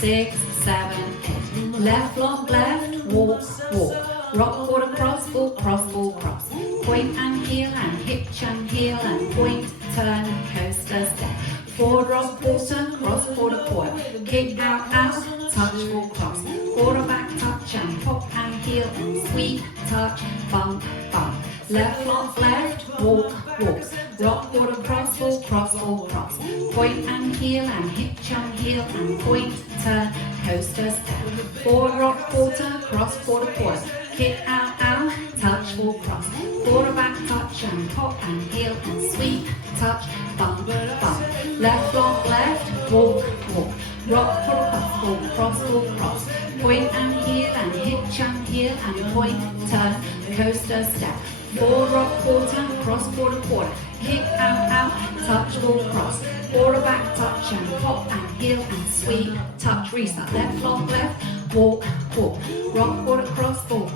6, 7, 8. Left flop left, walk, walk. Rock, quarter, cross, ball, cross, ball, cross. Point and hitch and heel and point, turn, coaster, step. Forward, rock, quarter, cross, quarter, quarter. Kick out, out, touch, ball, cross. Quarterback, touch and pop and heel and sweep, touch, bump, bump. Left flop left, walk, walk. Rock, quarter, cross, ball, cross, ball, cross. Point and hitch and heel and point, turn, coaster, step. Forward, rock, quarter, cross, quarter, quarter. Kick out, out, touch, ball, cross. Quarterback, touch and pop and heel and sweep, touch, bump, bump. Left flop left, walk, walk. Rock, quarter, cross, ball, cross. Point and hitch and heel and point, turn, coaster, step. Forward, rock, quarter, cross, quarter, quarter. Kick out, out, touch, ball, cross. Quarterback, touch and pop and heel and sweep, touch, restart. Left flop left, walk, walk. Rock, quarter, cross, ball,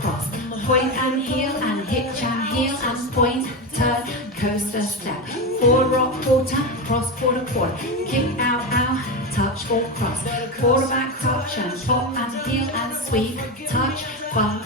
cross. Point and hitch and heel and point, turn, coaster, step. Forward, rock, quarter, cross, quarter, quarter. Kick out, out, touch, ball, cross. Quarterback, touch and pop and heel and sweep, touch, bump,